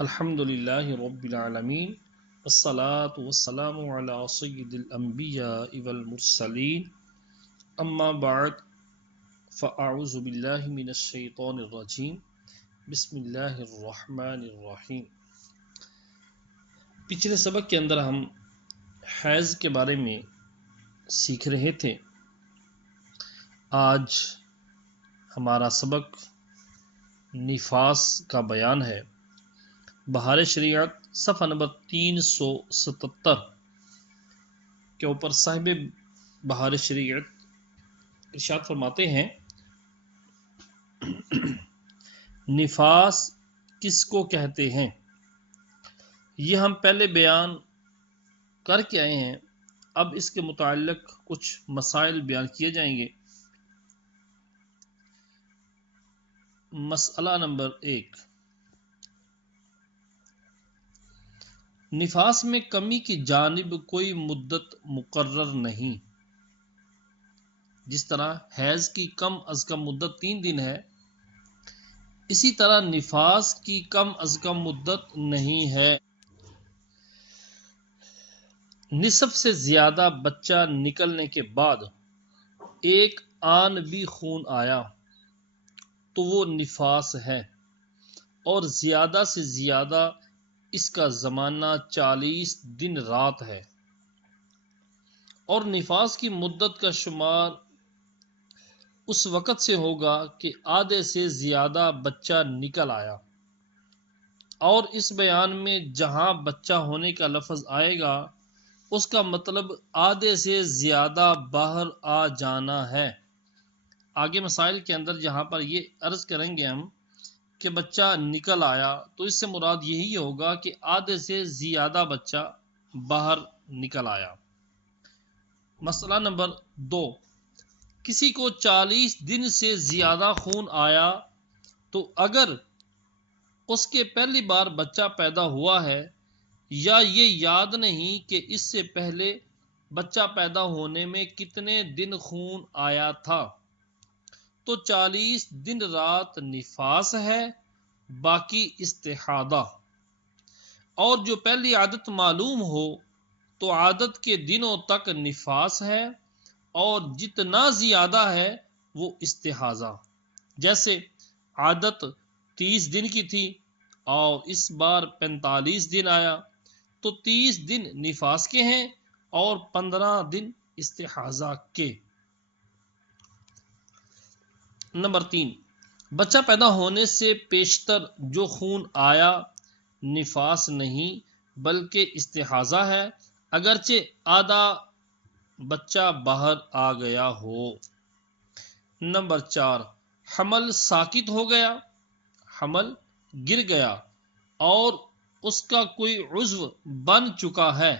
الحمد للہ رب العالمین والصلاة والسلام علی سید الانبیاء والمرسلین اما بعد فاعوذ باللہ من الشیطان الرجیم بسم اللہ الرحمن الرحیم۔ پچھلے سبق کے اندر ہم حیض کے بارے میں سیکھ رہے تھے۔ آج ہمارا سبق نفاس کا بیان ہے۔ بہار شریعت صفحہ نمبر 377 کے اوپر صاحب بہار شریعت ارشاد فرماتے ہیں، نفاس کس کو کہتے ہیں؟ یہ ہم پہلے بیان کر کے آئے ہیں، اب اس کے متعلق کچھ مسائل بیان کیے جائیں گے۔ مسئلہ نمبر 1، نفاس میں کمی کی جانب کوئی مدت مقرر نہیں۔ جس طرح حیض کی کم از کم مدت 3 دن ہے، اسی طرح نفاس کی کم از کم مدت نہیں ہے۔ نصف سے زیادہ بچہ نکلنے کے بعد ایک آن بھی خون آیا تو وہ نفاس ہے، اور زیادہ سے زیادہ اس کا زمانہ 40 دن رات ہے، اور نفاس کی مدت کا شمار اس وقت سے ہوگا کہ آدھے سے زیادہ بچہ نکل آیا۔ اور اس بیان میں جہاں بچہ ہونے کا لفظ آئے گا اس کا مطلب آدھے سے زیادہ باہر آ جانا ہے۔ آگے مسائل کے اندر جہاں پر یہ عرض کریں گے ہم کہ بچہ نکل آیا تو اس سے مراد یہی ہوگا کہ آدھے سے زیادہ بچہ باہر نکل آیا۔ مسئلہ نمبر 2، کسی کو 40 دن سے زیادہ خون آیا تو اگر اس کے پہلی بار بچہ پیدا ہوا ہے یا یہ یاد نہیں کہ اس سے پہلے بچہ پیدا ہونے میں کتنے دن خون آیا تھا، تو 40 دن رات نفاس ہے، باقی استحاضہ۔ اور جو پہلی عادت معلوم ہو تو عادت کے دنوں تک نفاس ہے، اور جتنا زیادہ ہے وہ استحاضہ۔ جیسے عادت 30 دن کی تھی اور اس بار 45 دن آیا تو 30 دن نفاس کے ہیں اور 15 دن استحاضہ کے۔ نمبر 3، بچہ پیدا ہونے سے پیشتر جو خون آیا نفاس نہیں بلکہ استحاضہ ہے، اگرچہ آدھا بچہ باہر آ گیا ہو۔ نمبر 4، حمل ساقط ہو گیا، حمل گر گیا اور اس کا کوئی عضو بن چکا ہے۔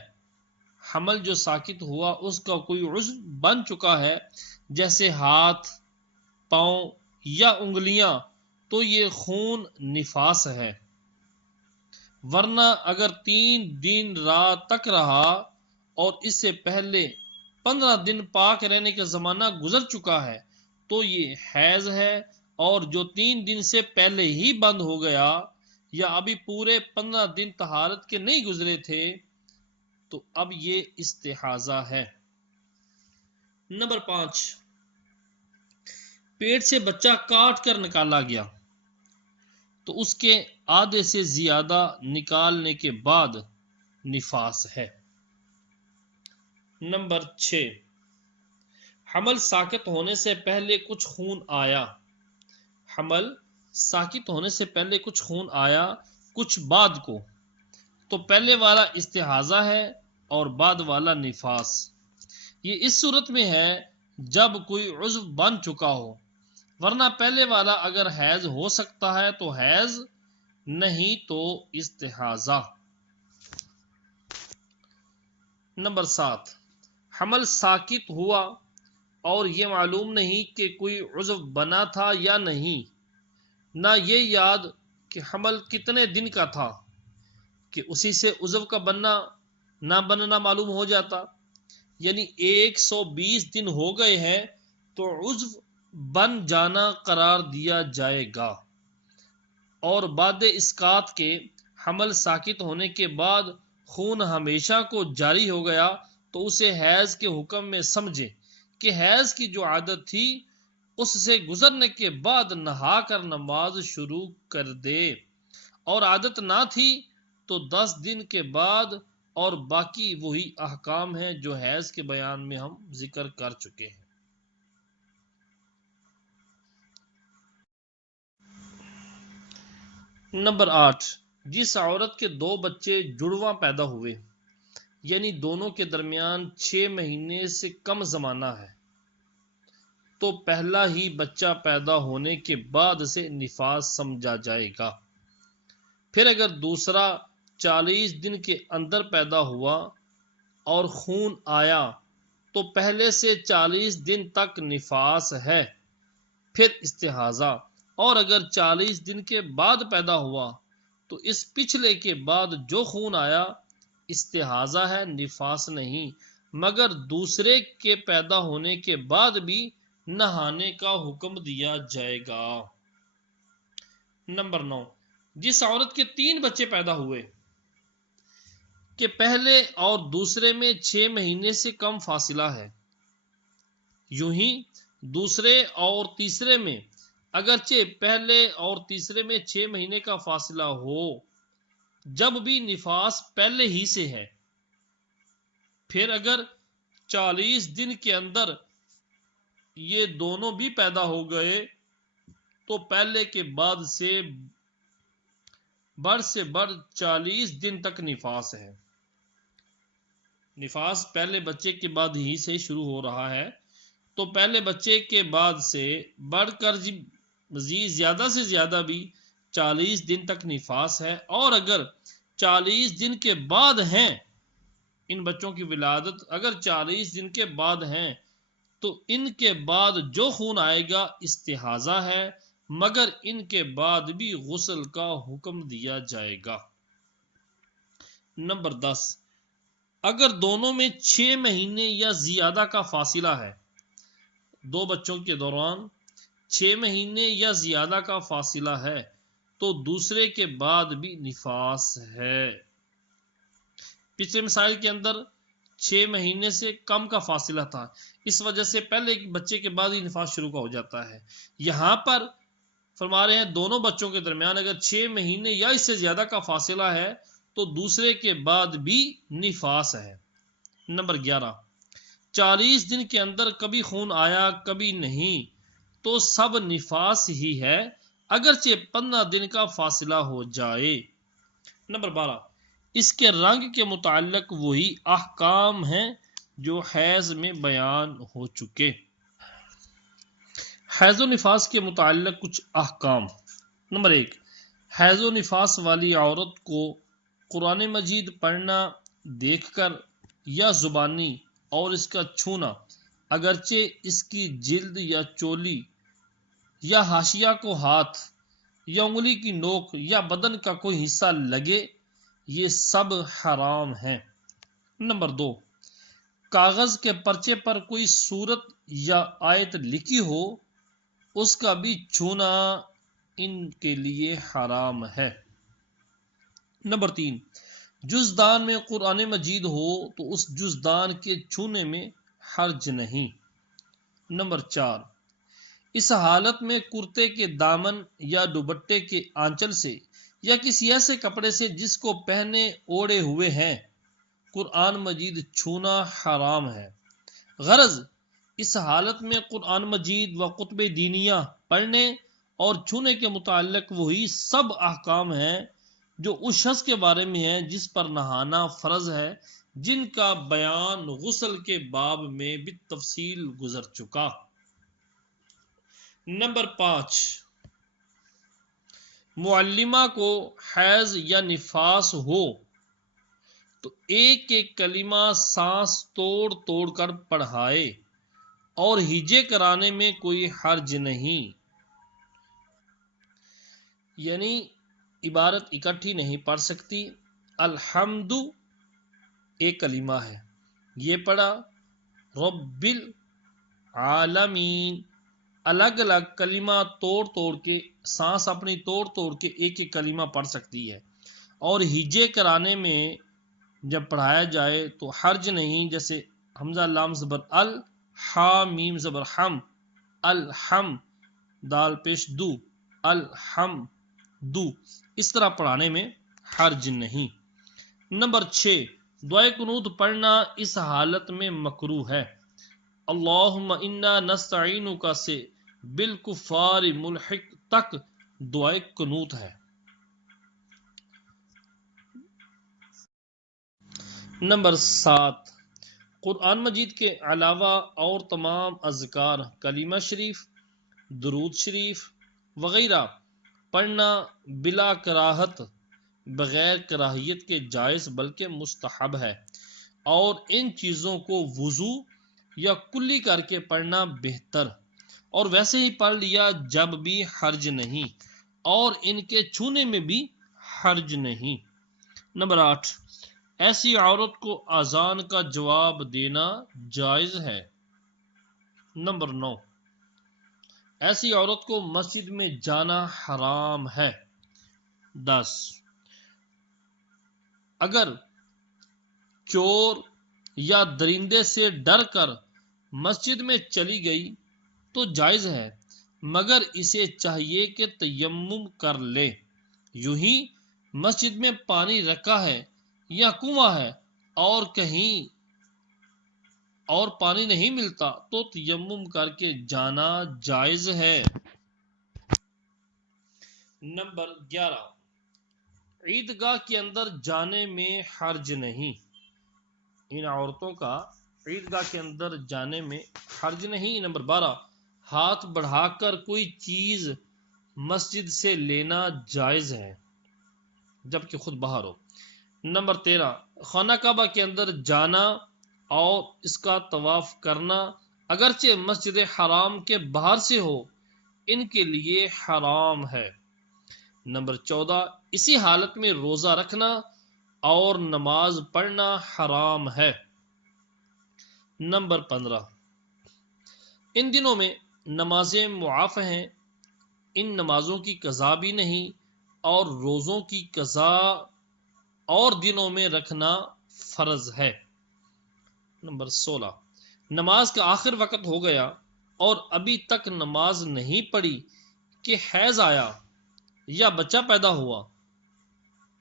حمل جو ساقط ہوا اس کا کوئی عضو بن چکا ہے، جیسے ہاتھ، پاؤں یا انگلیاں، تو یہ خون نفاس ہے۔ ورنہ اگر 3 دن رات تک رہا اور اس سے پہلے 15 دن پاک رہنے کا زمانہ گزر چکا ہے تو یہ حیض ہے، اور جو 3 دن سے پہلے ہی بند ہو گیا یا ابھی پورے 15 دن طہارت کے نہیں گزرے تھے تو اب یہ استحاضہ ہے۔ نمبر 5، پیٹ سے بچہ کاٹ کر نکالا گیا تو اس کے آدھے سے زیادہ نکالنے کے بعد نفاس ہے۔ نمبر 6، حمل ساقط ہونے سے پہلے کچھ خون آیا، حمل ساقط ہونے سے پہلے کچھ خون آیا کچھ بعد کو، تو پہلے والا استحاضہ ہے اور بعد والا نفاس۔ یہ اس صورت میں ہے جب کوئی عضو بن چکا ہو، ورنہ پہلے والا اگر حیض ہو سکتا ہے تو حیض، نہیں تو استحاضہ۔ نمبر 7، حمل ساقط ہوا اور یہ معلوم نہیں کہ کوئی عضو بنا تھا یا نہیں، نہ یہ یاد کہ حمل کتنے دن کا تھا کہ اسی سے عضو کا بننا نہ بننا معلوم ہو جاتا، یعنی 120 دن ہو گئے ہیں تو عضو بن جانا قرار دیا جائے گا، اور بعد اسقاط کے حمل ساکت ہونے کے بعد خون ہمیشہ کو جاری ہو گیا تو اسے حیض کے حکم میں سمجھے کہ حیض کی جو عادت تھی اس سے گزرنے کے بعد نہا کر نماز شروع کر دے، اور عادت نہ تھی تو 10 دن کے بعد، اور باقی وہی احکام ہیں جو حیض کے بیان میں ہم ذکر کر چکے ہیں۔ نمبر 8، جس عورت کے 2 بچے جڑواں پیدا ہوئے، یعنی دونوں کے درمیان 6 مہینے سے کم زمانہ ہے، تو پہلا ہی بچہ پیدا ہونے کے بعد سے نفاس سمجھا جائے گا۔ پھر اگر دوسرا 40 دن کے اندر پیدا ہوا اور خون آیا تو پہلے سے 40 دن تک نفاس ہے، پھر استحاضہ، اور اگر 40 دن کے بعد پیدا ہوا تو اس پچھلے کے بعد جو خون آیا استحاضہ ہے، نفاس نہیں، مگر دوسرے کے پیدا ہونے کے بعد بھی نہانے کا حکم دیا جائے گا۔ نمبر 9، جس عورت کے 3 بچے پیدا ہوئے کہ پہلے اور دوسرے میں 6 مہینے سے کم فاصلہ ہے، یوں ہی دوسرے اور تیسرے میں اگرچہ پہلے اور تیسرے میں 6 مہینے کا فاصلہ ہو، جب بھی نفاس پہلے ہی سے ہے، پھر اگر 40 دن کے اندر یہ دونوں بھی پیدا ہو گئے تو پہلے کے بعد سے بڑھ 40 دن تک نفاس ہے۔ نفاس پہلے بچے کے بعد ہی سے شروع ہو رہا ہے تو پہلے بچے کے بعد سے بڑھ کر مزید زیادہ سے زیادہ بھی 40 دن تک نفاس ہے، اور اگر 40 دن کے بعد ہیں ان بچوں کی ولادت، اگر 40 دن کے بعد ہیں تو ان کے بعد جو خون آئے گا استحاضہ ہے، مگر ان کے بعد بھی غسل کا حکم دیا جائے گا۔ نمبر 10، اگر دونوں میں 6 مہینے یا زیادہ کا فاصلہ ہے، 2 بچوں کے دوران 6 مہینے یا زیادہ کا فاصلہ ہے تو دوسرے کے بعد بھی نفاس ہے۔ پچھلے مسائل کے اندر 6 مہینے سے کم کا فاصلہ تھا، اس وجہ سے پہلے بچے کے بعد ہی نفاس شروع ہو جاتا ہے۔ یہاں پر فرما رہے ہیں دونوں بچوں کے درمیان اگر 6 مہینے یا اس سے زیادہ کا فاصلہ ہے تو دوسرے کے بعد بھی نفاس ہے۔ نمبر 11، 40 دن کے اندر کبھی خون آیا کبھی نہیں تو سب نفاس ہی ہے، اگرچہ 15 دن کا فاصلہ ہو جائے۔ نمبر 12، اس کے رنگ کے متعلق وہی احکام ہیں جو حیض میں بیان ہو چکے۔ حیض و نفاس کے متعلق کچھ احکام۔ نمبر 1، حیض و نفاس والی عورت کو قرآن مجید پڑھنا دیکھ کر یا زبانی اور اس کا چھونا، اگرچہ اس کی جلد یا چولی یا حاشیہ کو ہاتھ یا انگلی کی نوک یا بدن کا کوئی حصہ لگے، یہ سب حرام ہیں۔ نمبر 2، کاغذ کے پرچے پر کوئی صورت یا آیت لکھی ہو، اس کا بھی چھونا ان کے لیے حرام ہے۔ نمبر 3، جزدان میں قرآن مجید ہو تو اس جزدان کے چھونے میں حرج نہیں۔ نمبر 4، اس حالت میں کرتے کے دامن یا دوپٹے کے آنچل سے یا کسی ایسے کپڑے سے جس کو پہنے اوڑے ہوئے ہیں قرآن مجید چھونا حرام ہے۔ غرض اس حالت میں قرآن مجید و کتب دینیہ پڑھنے اور چھونے کے متعلق وہی سب احکام ہیں جو اس شخص کے بارے میں ہیں جس پر نہانا فرض ہے، جن کا بیان غسل کے باب میں بالتفصیل گزر چکا۔ نمبر 5، معلمہ کو حیض یا نفاس ہو تو ایک ایک کلمہ سانس توڑ توڑ کر پڑھائے اور ہجے کرانے میں کوئی حرج نہیں، یعنی عبارت اکٹھی نہیں پڑھ سکتی۔ الحمد ایک کلمہ ہے، یہ پڑھا، رب العالمین، الگ الگ کلمہ توڑ توڑ کے، سانس اپنی توڑ توڑ کے ایک ایک کلمہ پڑھ سکتی ہے، اور ہجے کرانے میں جب پڑھایا جائے تو حرج نہیں، جیسے حمزہ لام زبر ال، حا میم زبر ہم، الحم دال پیش دو، الحم دو، اس طرح پڑھانے میں حرج نہیں۔ نمبر 6، دعائے قنوت پڑھنا اس حالت میں مکروہ ہے۔ اللہم انا نستعینک سے بالکفار ملحق تک دعائے قنوت ہے۔ نمبر 7، قرآن مجید کے علاوہ اور تمام اذکار، کلمہ شریف، درود شریف وغیرہ پڑھنا بلا کراہت، بغیر کراہیت کے جائز بلکہ مستحب ہے، اور ان چیزوں کو وضو یا کلی کر کے پڑھنا بہتر، اور ویسے ہی پڑھ لیا جب بھی حرج نہیں، اور ان کے چھونے میں بھی حرج نہیں۔ نمبر 8، ایسی عورت کو اذان کا جواب دینا جائز ہے۔ نمبر 9، ایسی عورت کو مسجد میں جانا حرام ہے۔ 10، اگر چور یا درندے سے ڈر کر مسجد میں چلی گئی تو جائز ہے، مگر اسے چاہیے کہ تیمم کر لے۔ یوں ہی مسجد میں پانی رکھا ہے یا کنواں ہے اور کہیں اور پانی نہیں ملتا تو تیمم کر کے جانا جائز ہے۔ نمبر 11، عیدگاہ کے اندر جانے میں حرج نہیں۔ ان عورتوں کا عیدگاہ کے اندر جانے میں حرج نہیں۔ نمبر 12، ہاتھ بڑھا کر کوئی چیز مسجد سے لینا جائز ہے جبکہ خود باہر ہو۔ نمبر 13، خانہ کعبہ کے اندر جانا اور اس کا طواف کرنا اگرچہ مسجد حرام کے باہر سے ہو ان کے لیے حرام ہے۔ نمبر 14، اسی حالت میں روزہ رکھنا اور نماز پڑھنا حرام ہے۔ نمبر 15، ان دنوں میں نمازیں معاف ہیں، ان نمازوں کی قضا بھی نہیں، اور روزوں کی قضا اور دنوں میں رکھنا فرض ہے۔ نمبر 16، نماز کا آخر وقت ہو گیا اور ابھی تک نماز نہیں پڑھی کہ حیض آیا یا بچہ پیدا ہوا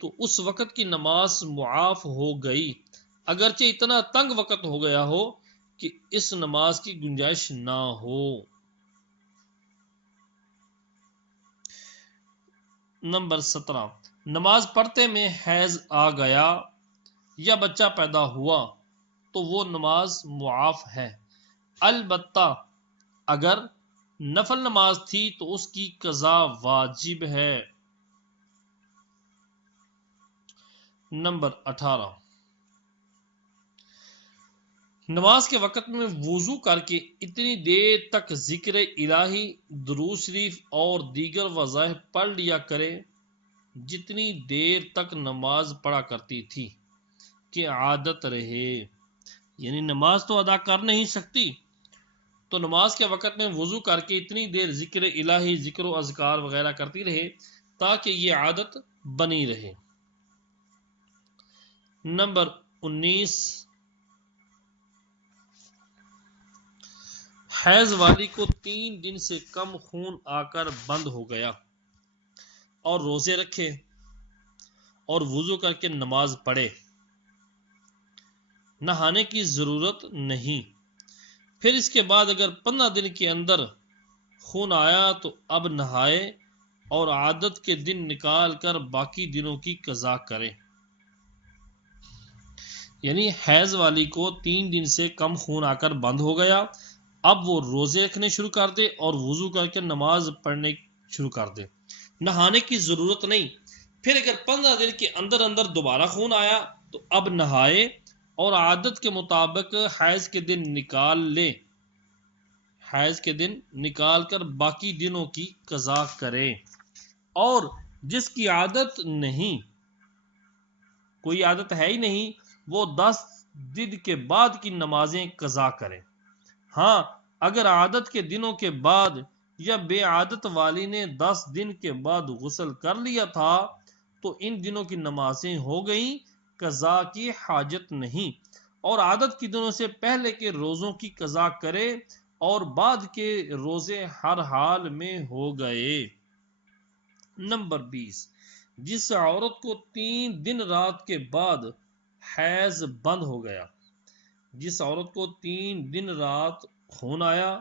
تو اس وقت کی نماز معاف ہو گئی، اگرچہ اتنا تنگ وقت ہو گیا ہو کہ اس نماز کی گنجائش نہ ہو۔ نمبر 17، نماز پڑھتے میں حیض آ گیا یا بچہ پیدا ہوا تو وہ نماز معاف ہے، البتہ اگر نفل نماز تھی تو اس کی قضا واجب ہے۔ نمبر 18، نماز کے وقت میں وضو کر کے اتنی دیر تک ذکر الہی، درود شریف اور دیگر وظائف پڑھ لیا کرے جتنی دیر تک نماز پڑھا کرتی تھی کہ عادت رہے، یعنی نماز تو ادا کر نہیں سکتی تو نماز کے وقت میں وضو کر کے اتنی دیر ذکر الہی، ذکر و اذکار وغیرہ کرتی رہے تاکہ یہ عادت بنی رہے۔ نمبر 19، حیض والی کو 3 دن سے کم خون آ کر بند ہو گیا اور روزے رکھے اور وضو کر کے نماز پڑھے، نہانے کی ضرورت نہیں۔ پھر اس کے بعد اگر 15 دن کے اندر خون آیا تو اب نہائے اور عادت کے دن نکال کر باقی دنوں کی قضا کرے۔ یعنی حیض والی کو 3 دن سے کم خون آ کر بند ہو گیا، اب وہ روزے رکھنے شروع کر دے اور وضو کر کے نماز پڑھنے شروع کر دے، نہانے کی ضرورت نہیں۔ پھر اگر 15 دن کے اندر اندر دوبارہ خون آیا تو اب نہائے اور عادت کے مطابق حیض کے دن نکال لے، حیض کے دن نکال کر باقی دنوں کی قضا کرے، اور جس کی عادت نہیں، کوئی عادت ہے ہی نہیں، وہ 10 دن کے بعد کی نمازیں قضا کرے۔ ہاں اگر عادت کے دنوں کے بعد یا بے عادت والی نے 10 دن کے بعد غسل کر لیا تھا تو ان دنوں کی نمازیں ہو گئیں، قضا کی حاجت نہیں، اور عادت کے دنوں سے پہلے کے روزوں کی قضا کرے اور بعد کے روزے ہر حال میں ہو گئے۔ نمبر 20، جس عورت کو 3 دن رات کے بعد حیض بند ہو گیا، جس عورت کو 3 دن رات خون آیا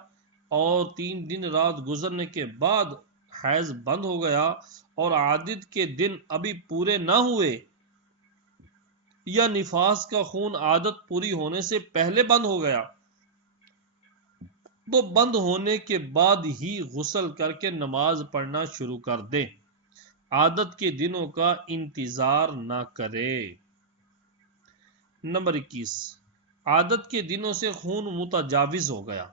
اور 3 دن رات گزرنے کے بعد حیض بند ہو گیا اور عادت کے دن ابھی پورے نہ ہوئے، یا نفاس کا خون عادت پوری ہونے سے پہلے بند ہو گیا، تو بند ہونے کے بعد ہی غسل کر کے نماز پڑھنا شروع کر دے، عادت کے دنوں کا انتظار نہ کرے۔ نمبر 21، عادت کے دنوں سے خون متجاوز ہو گیا،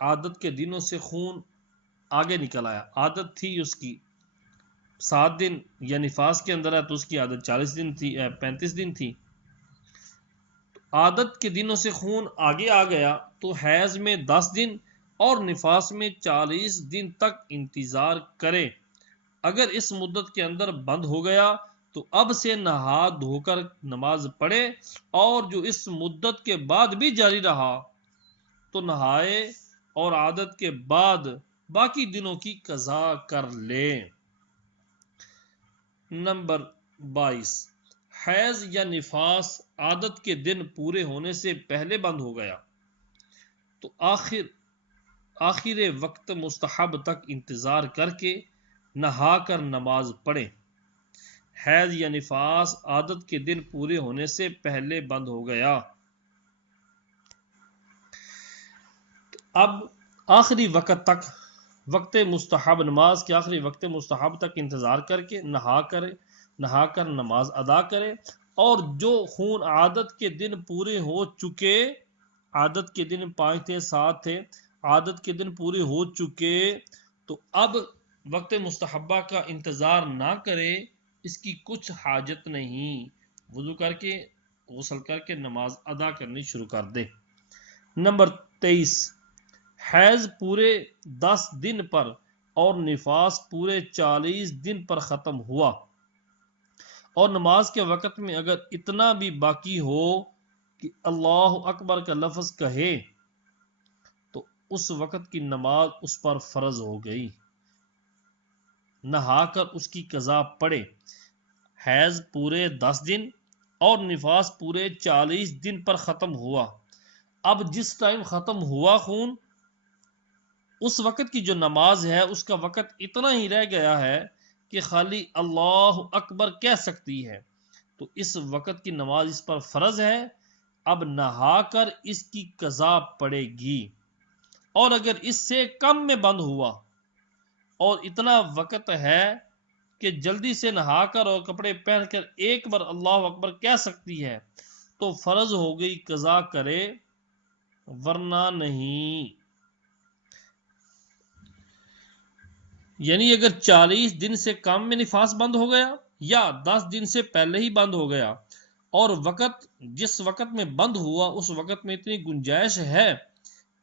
عادت کے دنوں سے خون آگے نکل آیا، عادت تھی اس کی 7 دن یا نفاس کے اندر ہے تو اس کی عادت 40 دن تھی، 35 دن تھی، عادت کے دنوں سے خون آگے آ گیا تو حیض میں 10 دن اور نفاس میں 40 دن تک انتظار کرے، اگر اس مدت کے اندر بند ہو گیا تو اب سے نہا دھو کر نماز پڑھے، اور جو اس مدت کے بعد بھی جاری رہا تو نہائے اور عادت کے بعد باقی دنوں کی قضا کر لے۔ نمبر 22، حیض یا نفاس عادت کے دن پورے ہونے سے پہلے بند ہو گیا تو آخر وقت مستحب تک انتظار کر کے نہا کر نماز پڑھے، حیض یا نفاس عادت کے دن پورے ہونے سے پہلے بند ہو گیا، اب آخری وقت تک، وقت مستحب، نماز کے آخری وقت مستحب تک انتظار کر کے نہا کر نماز ادا کرے، اور جو خون عادت کے دن پورے ہو چکے، عادت کے دن 5 تھے 7 تھے، عادت کے دن پورے ہو چکے تو اب وقت مستحبہ کا انتظار نہ کرے، اس کی کچھ حاجت نہیں، وضو کر کے غسل کر کے نماز ادا کرنی شروع کر دے۔ نمبر 23، حیض پورے 10 دن پر اور نفاس پورے 40 دن پر ختم ہوا اور نماز کے وقت میں اگر اتنا بھی باقی ہو کہ اللہ اکبر کا لفظ کہے تو اس وقت کی نماز اس پر فرض ہو گئی، نہا کر اس کی قضا پڑے، حیض پورے 10 دن اور نفاس پورے 40 دن پر ختم ہوا، اب جس ٹائم ختم ہوا خون، اس وقت کی جو نماز ہے اس کا وقت اتنا ہی رہ گیا ہے کہ خالی اللہ اکبر کہہ سکتی ہے، تو اس وقت کی نماز اس پر فرض ہے، اب نہا کر اس کی قضا پڑے گی، اور اگر اس سے کم میں بند ہوا اور اتنا وقت ہے کہ جلدی سے نہا کر اور کپڑے پہن کر ایک بار اللہ اکبر کہہ سکتی ہے تو فرض ہو گئی، قضا کرے ورنہ نہیں۔ یعنی اگر 40 دن سے کم میں نفاس بند ہو گیا یا 10 دن سے پہلے ہی بند ہو گیا اور جس وقت میں بند ہوا اس وقت میں اتنی گنجائش ہے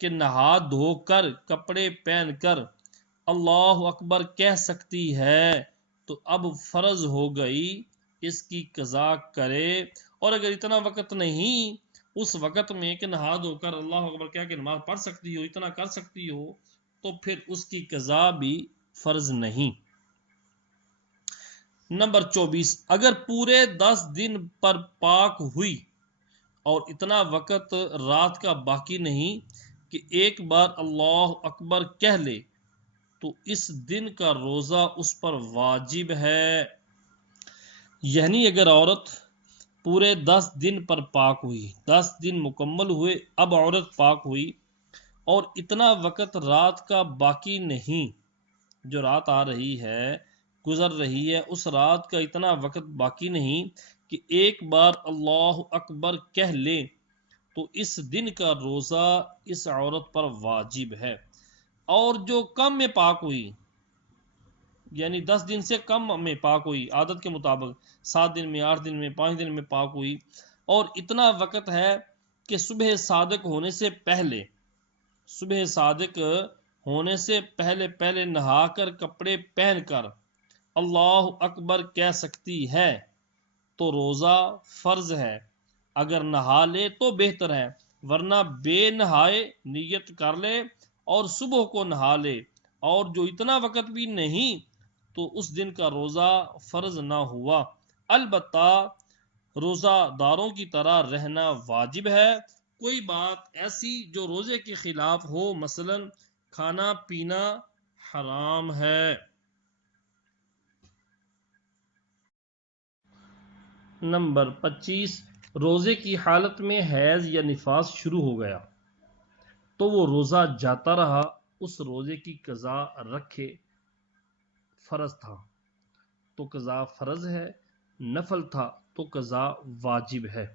کہ نہا دھو کر کپڑے پہن کر اللہ اکبر کہہ سکتی ہے تو اب فرض ہو گئی، اس کی قضا کرے، اور اگر اتنا وقت نہیں، اس وقت میں کہ نہا دھو کر اللہ اکبر کہہ کے نماز پڑھ سکتی ہو، اتنا کر سکتی ہو، تو پھر اس کی قضا بھی فرض نہیں۔ نمبر 24، اگر پورے 10 دن پر پاک ہوئی اور اتنا وقت رات کا باقی نہیں کہ ایک بار اللہ اکبر کہہ لے تو اس دن کا روزہ اس پر واجب ہے، یعنی اگر عورت پورے 10 دن پر پاک ہوئی، 10 دن مکمل ہوئے، اب عورت پاک ہوئی اور اتنا وقت رات کا باقی نہیں، جو رات آ رہی ہے گزر رہی ہے، اس رات کا اتنا وقت باقی نہیں کہ ایک بار اللہ اکبر کہہ لے تو اس دن کا روزہ اس عورت پر واجب ہے، اور جو کم میں پاک ہوئی، یعنی 10 دن سے کم میں پاک ہوئی، عادت کے مطابق 7 دن میں، 8 دن میں، 5 دن میں پاک ہوئی، اور اتنا وقت ہے کہ صبح صادق ہونے سے پہلے نہا کر کپڑے پہن کر اللہ اکبر کہہ سکتی ہے تو روزہ فرض ہے، اگر نہا لے تو بہتر ہے، ورنہ بے نہائے نیت کر لے اور صبح کو نہا لے، اور جو اتنا وقت بھی نہیں تو اس دن کا روزہ فرض نہ ہوا۔ البتہ روزہ داروں کی طرح رہنا واجب ہے۔ کوئی بات ایسی جو روزے کے خلاف ہو، مثلا کھانا پینا حرام ہے۔ نمبر 25، روزے کی حالت میں حیض یا نفاس شروع ہو گیا تو وہ روزہ جاتا رہا، اس روزے کی قضا رکھے۔ فرض تھا تو قضا فرض ہے، نفل تھا تو قضا واجب ہے۔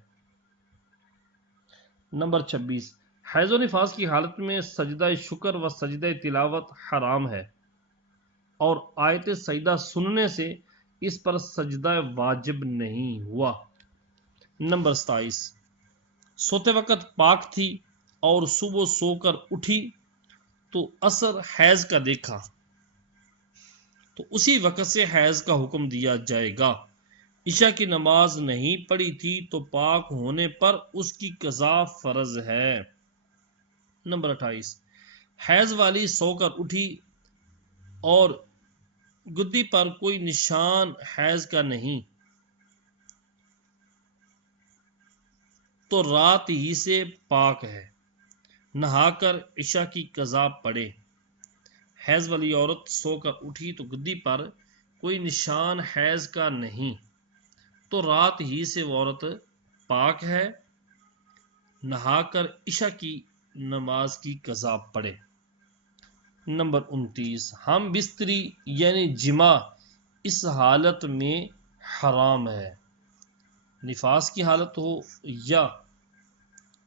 نمبر 26، حیض و نفاس کی حالت میں سجدہ شکر و سجدہ تلاوت حرام ہے، اور آیت سجدہ سننے سے اس پر سجدہ واجب نہیں ہوا۔ نمبر 27، سوتے وقت پاک تھی اور صبح سو کر اٹھی تو اثر حیض کا دیکھا تو اسی وقت سے حیض کا حکم دیا جائے گا۔ عشاء کی نماز نہیں پڑھی تھی تو پاک ہونے پر اس کی قضا فرض ہے۔ نمبر 28، حیض والی سو کر اٹھی اور گدی پر کوئی نشان حیض کا نہیں تو رات ہی سے پاک ہے، نہا کر عشاء کی قضا پڑھے۔ حیض والی عورت سو کر اٹھی تو گدی پر کوئی نشان حیض کا نہیں تو رات ہی سے وہ عورت پاک ہے، نہا کر عشاء کی نماز کی قضا پڑھے۔ نمبر 29، ہم بستری یعنی جمع اس حالت میں حرام ہے، نفاس کی حالت ہو یا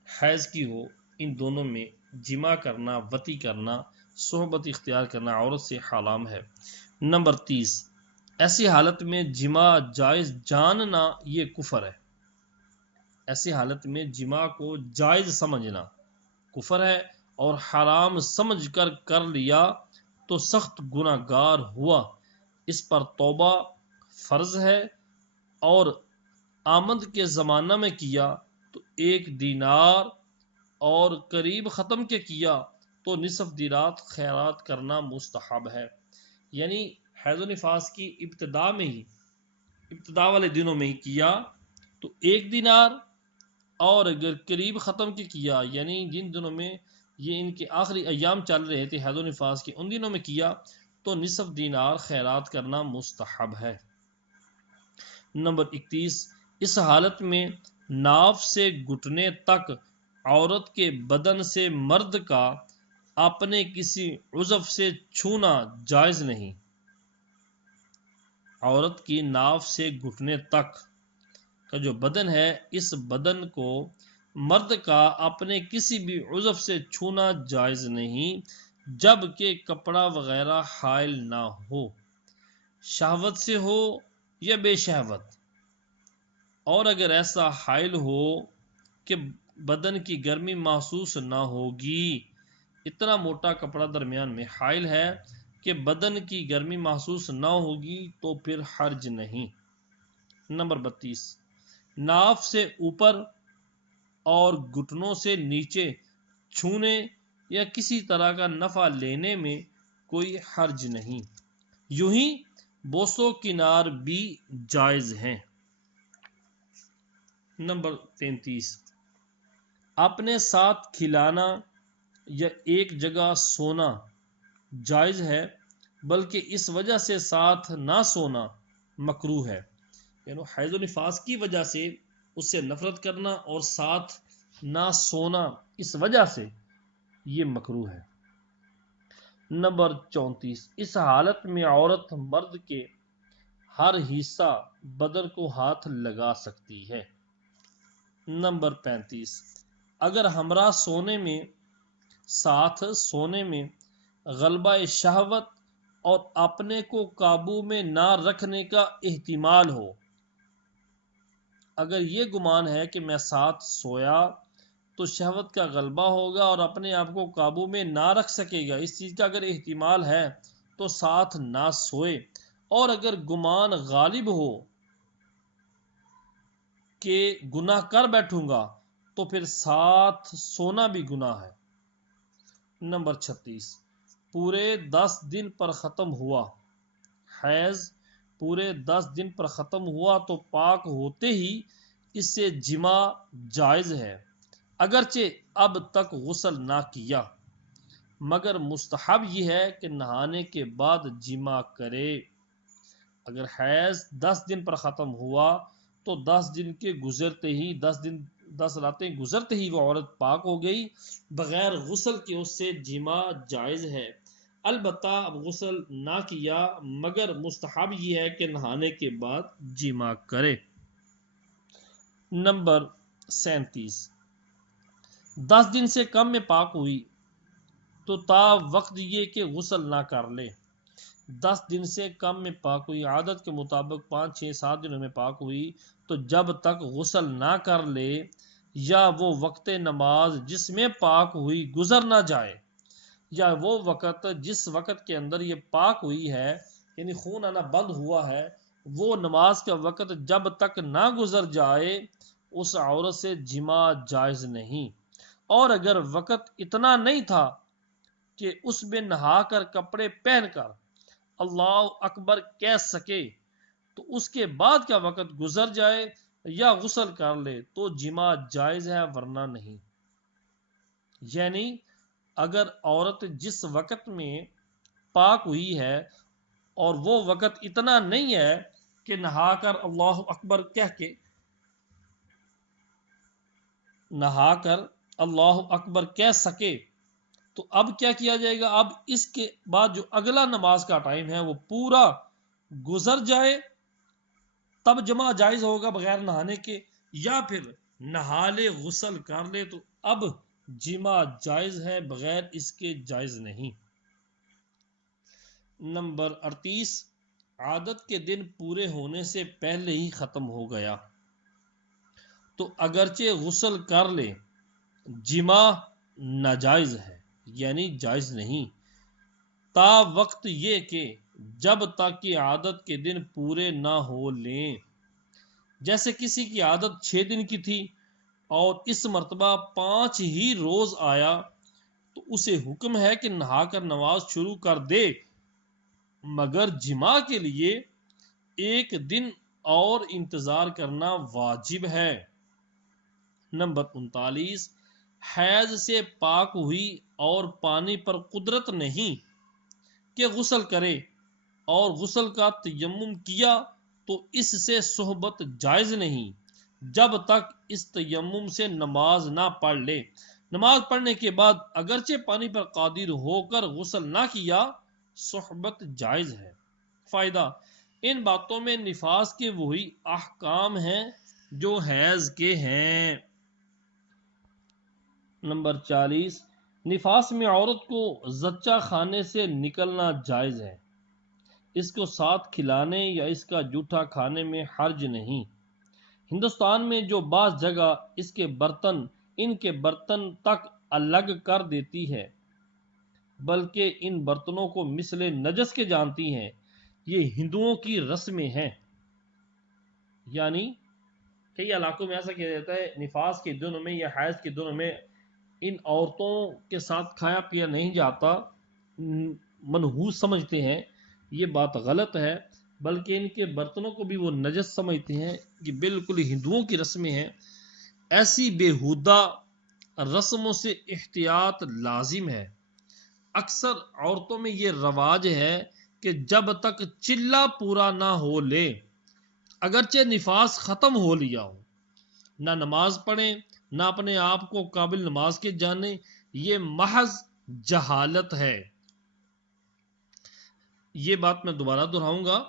حیض کی ہو، ان دونوں میں جمع کرنا، وطی کرنا، صحبت اختیار کرنا عورت سے حرام ہے۔ نمبر 30، ایسی حالت میں جمع جائز جاننا یہ کفر ہے، ایسی حالت میں جمع کو جائز سمجھنا کفر ہے، اور حرام سمجھ کر لیا تو سخت گناہ گار ہوا۔ اس پر توبہ فرض ہے، اور آمد کے زمانہ میں کیا تو 1 دینار، اور قریب ختم کے کیا تو نصف دینار خیرات کرنا مستحب ہے۔ یعنی حیض و نفاس کی ابتدا والے دنوں میں ہی کیا تو 1 دینار، اور اگر قریب ختم کے کیا یعنی جن دنوں میں یہ ان کے آخری ایام چل رہے تھے حیض و نفاس کے، ان دنوں میں کیا تو نصف دینار خیرات کرنا مستحب ہے۔ نمبر 31، اس حالت میں ناف سے گھٹنے تک عورت کے بدن سے مرد کا اپنے کسی عضو سے چھونا جائز نہیں۔ عورت کی ناف سے گھٹنے تک کا جو بدن ہے، اس بدن کو مرد کا اپنے کسی بھی عضو سے چھونا جائز نہیں، جب کہ کپڑا وغیرہ حائل نہ ہو، شہوت سے ہو یا بے شہوت، اور اگر ایسا حائل ہو کہ بدن کی گرمی محسوس نہ ہوگی، اتنا موٹا کپڑا درمیان میں حائل ہے کہ بدن کی گرمی محسوس نہ ہوگی تو پھر حرج نہیں۔ نمبر 32، ناف سے اوپر اور گھٹنوں سے نیچے چھونے یا کسی طرح کا نفع لینے میں کوئی حرج نہیں، یوں ہی بوسو کنار بھی جائز ہیں۔ نمبر 33، اپنے ساتھ کھلانا یا ایک جگہ سونا جائز ہے، بلکہ اس وجہ سے ساتھ نہ سونا مکروہ ہے، یعنی حیض و نفاس کی وجہ سے اس سے نفرت کرنا اور ساتھ نہ سونا اس وجہ سے یہ مکروہ ہے۔ نمبر 34، اس حالت میں عورت مرد کے ہر حصہ بدن کو ہاتھ لگا سکتی ہے۔ نمبر 35، اگر ہمراہ ساتھ سونے میں غلبہ شہوت اور اپنے کو قابو میں نہ رکھنے کا احتمال ہو، اگر یہ گمان ہے کہ میں ساتھ سویا تو شہوت کا غلبہ ہوگا اور اپنے آپ کو قابو میں نہ رکھ سکے گا، اس چیز کا اگر احتمال ہے تو ساتھ نہ سوئے، اور اگر گمان غالب ہو کہ گناہ کر بیٹھوں گا تو پھر ساتھ سونا بھی گناہ ہے۔ نمبر 36، پورے 10 دن پر ختم ہوا۔ حیض پورے 10 دن پر ختم ہوا تو پاک ہوتے ہی اس سے جماع جائز ہے، اگرچہ اب تک غسل نہ کیا، مگر مستحب یہ ہے کہ نہانے کے بعد جماع کرے۔ اگر حیض 10 دن پر ختم ہوا تو 10 دن کے گزرتے ہی 10 راتیں گزرتے ہی وہ عورت پاک ہو گئی، بغیر غسل کے اس سے جماع جائز ہے، البتہ اب غسل نہ کیا، مگر مستحب یہ ہے کہ نہانے کے بعد جماع کرے۔ نمبر 37، 10 دن سے کم میں پاک ہوئی تو تا وقت یہ کہ غسل نہ کر لے۔ 10 دن سے کم میں پاک ہوئی، عادت کے مطابق 5، 6، 7 دنوں میں پاک ہوئی تو جب تک غسل نہ کر لے یا وہ وقت نماز جس میں پاک ہوئی گزر نہ جائے، یا وہ وقت جس وقت کے اندر یہ پاک ہوئی ہے یعنی خون آنا بند ہوا ہے، وہ نماز کا وقت جب تک نہ گزر جائے اس عورت سے جماع جائز نہیں۔ اور اگر وقت اتنا نہیں تھا کہ اس میں نہا کر کپڑے پہن کر اللہ اکبر کہہ سکے تو اس کے بعد کا وقت گزر جائے یا غسل کر لے تو جماع جائز ہے، ورنہ نہیں۔ یعنی اگر عورت جس وقت میں پاک ہوئی ہے اور وہ وقت اتنا نہیں ہے کہ نہا کر اللہ اکبر کہہ کے نہا کر اللہ اکبر کہہ سکے تو اب کیا کیا جائے گا؟ اب اس کے بعد جو اگلا نماز کا ٹائم ہے وہ پورا گزر جائے تب جماع جائز ہوگا بغیر نہانے کے، یا پھر نہا لے غسل کر لے تو اب جماع جائز ہے، بغیر اس کے جائز نہیں۔ نمبر 38، عادت کے دن پورے ہونے سے پہلے ہی ختم ہو گیا تو اگرچہ غسل کر لے جماع ناجائز ہے، یعنی جائز نہیں، تا وقت یہ کہ جب تک کہ عادت کے دن پورے نہ ہو لیں۔ جیسے کسی کی عادت 6 دن کی تھی اور اس مرتبہ 5 ہی روز آیا تو اسے حکم ہے کہ نہا کر نماز شروع کر دے، مگر جماع کے لیے 1 دن اور انتظار کرنا واجب ہے۔ نمبر 39، حیض سے پاک ہوئی اور پانی پر قدرت نہیں کہ غسل کرے اور غسل کا تیمم کیا تو اس سے صحبت جائز نہیں جب تک اس تیمم سے نماز نہ پڑھ لے۔ نماز پڑھنے کے بعد اگرچہ پانی پر قادر ہو کر غسل نہ کیا، صحبت جائز ہے۔ فائدہ، ان باتوں میں نفاس کے وہی احکام ہیں جو حیض کے ہیں۔ نمبر 40، نفاس میں عورت کو زچہ خانے سے نکلنا جائز ہے، اس کو ساتھ کھلانے یا اس کا جوٹھا کھانے میں حرج نہیں۔ ہندوستان میں جو بعض جگہ اس کے برتن ان کے برتن تک الگ کر دیتی ہے، بلکہ ان برتنوں کو مثل نجس کے جانتی ہیں، یہ ہندوؤں کی رسمیں ہیں۔ یعنی کئی علاقوں میں ایسا کیا جاتا ہے نفاس کے دنوں میں یا حیض کے دنوں میں ان عورتوں کے ساتھ کھایا پیا نہیں جاتا، منحوس سمجھتے ہیں، یہ بات غلط ہے، بلکہ ان کے برتنوں کو بھی وہ نجس سمجھتے ہیں، یہ بالکل ہندوؤں کی رسمیں ہیں۔ ایسی بیہودہ رسموں سے احتیاط لازم ہے۔ اکثر عورتوں میں یہ رواج ہے کہ جب تک چلہ پورا نہ ہو لے، اگرچہ نفاس ختم ہو لیا ہو، نہ نماز پڑھیں نہ اپنے آپ کو قابل نماز کے جانیں، یہ محض جہالت ہے۔ یہ بات میں دوبارہ دہراؤں گا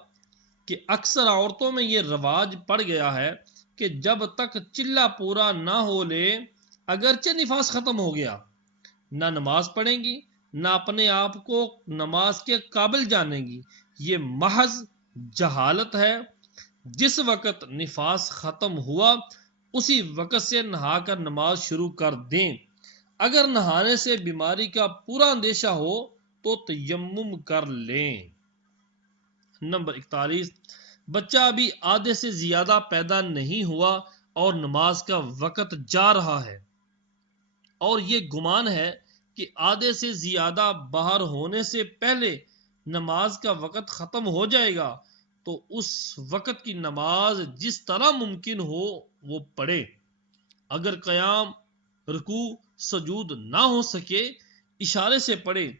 کہ اکثر عورتوں میں یہ رواج پڑ گیا ہے کہ جب تک چلہ پورا نہ ہو لے، اگرچہ نفاس ختم ہو گیا، نہ نماز پڑھیں گی نہ اپنے آپ کو نماز کے قابل جانیں گی، یہ محض جہالت ہے۔ جس وقت نفاس ختم ہوا اسی وقت سے نہا کر نماز شروع کر دیں۔ اگر نہانے سے بیماری کا پورا اندیشہ ہو تو تیمم کر لیں۔ نمبر 41، بچہ ابھی آدھے سے زیادہ پیدا نہیں ہوا اور نماز کا وقت جا رہا ہے اور یہ گمان ہے کہ آدھے سے زیادہ باہر ہونے سے پہلے نماز کا وقت ختم ہو جائے گا تو اس وقت کی نماز جس طرح ممکن ہو وہ پڑھے۔ اگر قیام، رکوع، سجود نہ ہو سکے اشارے سے پڑھے،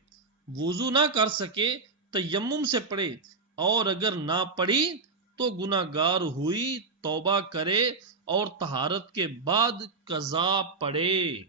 وضو نہ کر سکے تیمم سے پڑھے، اور اگر نہ پڑھی تو گناہ گار ہوئی، توبہ کرے اور طہارت کے بعد قضا پڑھے۔